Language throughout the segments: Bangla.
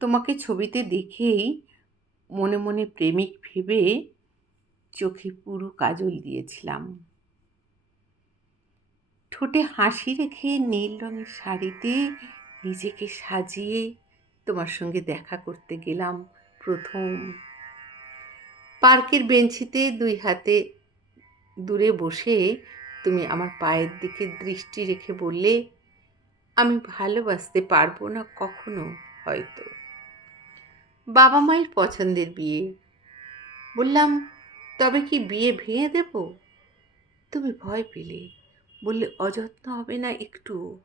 তোমাকে ছবিতে দেখেই মনে মনে প্রেমিক ভেবে চোখে পুরো কাজল দিয়েছিলাম। ঠোঁটে হাসি রেখে নীল রঙের শাড়িতে নিজেকে সাজিয়ে তোমার সঙ্গে দেখা করতে গেলাম প্রথম। পার্কের বেঞ্চিতে দুই হাতে দূরে বসে তুমি আমার পায়ের দিকে দৃষ্টি রেখে বললে, আমি ভালোবাসতে পারবো না কখনো হয়তো। বাবা মায়ের পছন্দের বিয়ে। বললাম, তবে কি বিয়ে ভেঙে দেব? তুমি ভয় পেলে, বললে অযত্ন হবে না একটু।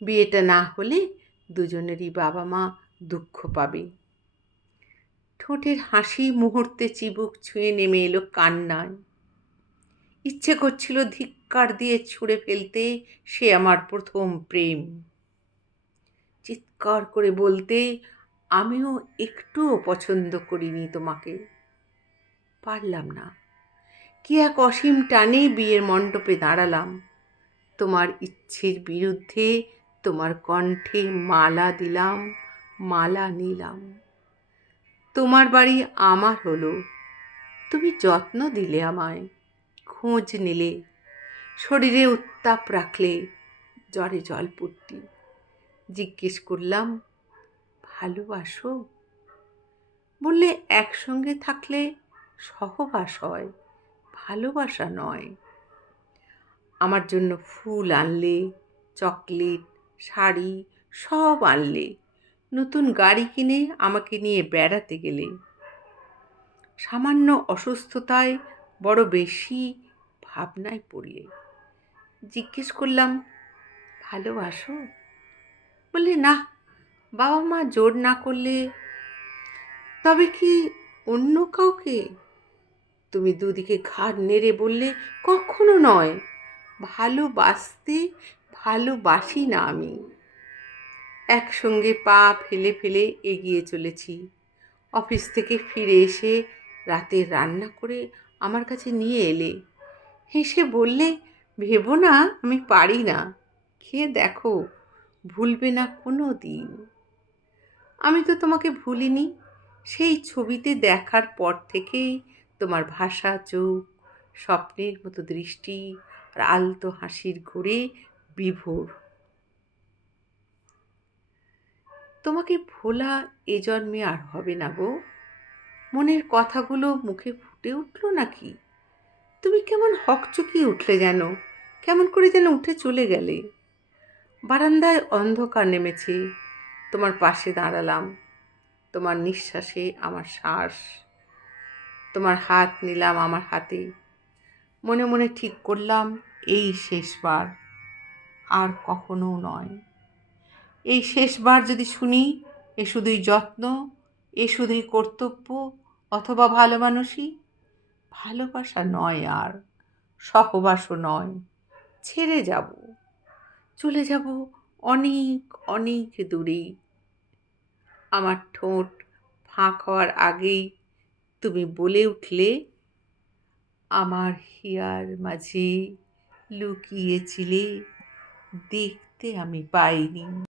বিয়েটা না হলে দুজনেরই বাবা মা দুঃখ পাবে। ঠোঁটের হাসি মুহূর্তে চিবুক ছুঁয়ে নেমে এলো কান্নায়। ইচ্ছে করছিল ধিক্কার দিয়ে ছুঁড়ে ফেলতে সে আমার প্রথম প্রেম। চিৎকার করে বলতে, আমিও একটুও পছন্দ করিনি তোমাকে। পারলাম না। কি এক অসীম টানে বিয়ের মণ্ডপে দাঁড়ালাম। তোমার ইচ্ছের বিরুদ্ধে তোমার কণ্ঠে মালা দিলাম, মালা নিলাম। তোমার বাড়ি আমার হলো। তুমি যত্ন দিলে আমায়, খোঁজ নিলে, শরীরে উত্তাপ রাখলে, জ্বরে জলপট্টি। জিজ্ঞেস করলাম, ভালোবাসো? বললে, একসঙ্গে থাকলে সহবাস হয়, ভালোবাসা নয়। আমার জন্য ফুল আনলে, চকলেট, শাড়ি সব আনলে। নতুন গাড়ি কিনে আমাকে নিয়ে বেড়াতে গেলে। সামান্য অসুস্থতায় বড় বেশি ভাবনায় পড়লে। জিজ্ঞেস করলাম, ভালোবাসো? বললে, না, বাবা মা জোর না করলে। তবে কি অন্য কাউকে? তুমি দুদিকে ঘাড় নেড়ে বললে, কখনো নয়। ভালোবাসতে ভালোবাসি না আমি। একসঙ্গে পা ফেলে ফেলে এগিয়ে চলেছি। অফিস থেকে ফিরে এসে রাতে রান্না করে আমার কাছে নিয়ে এলে। হেসে বললে, ভেবো না আমি পারি না, খেয়ে দেখো, ভুলবে না কোনো দিন। আমি তো তোমাকে ভুলিনি। সেই ছবিতে দেখার পর থেকেই তোমার ভাষা চোখ, স্বপ্নের মতো দৃষ্টি আর আলতো হাসির ঘোরে বিভোর। তোমাকে ভোলা এ জন্মে আর হবে না গো। মনের কথাগুলো মুখে ফুটে উঠল নাকি? তুমি কেমন হকচকিয়ে উঠলে যেন, কেমন করে যেন উঠে চলে গেলে। বারান্দায় অন্ধকার নেমেছে। তোমার পাশে দাঁড়ালাম। তোমার নিঃশ্বাসে আমার শ্বাস। তোমার হাত নিলাম আমার হাতে। মনে মনে ঠিক করলাম, এই শেষবার, আর কখনো নয়। এই শেষবার যদি শুনি এ শুধুই যত্ন, এ শুধুই কর্তব্য, অথবা ভালো মানুষই, ভালোবাসা নয় আর, সহবাসও নয়। ছেড়ে যাব, চলে যাব অনেক অনেক দূরে। আমার ঠোঁট ফাঁক হওয়ার আগেই তুমি বলে উঠলে, আমার হিয়ার মাঝে লুকিয়েছিলে, দেখতে আমি পাইনি।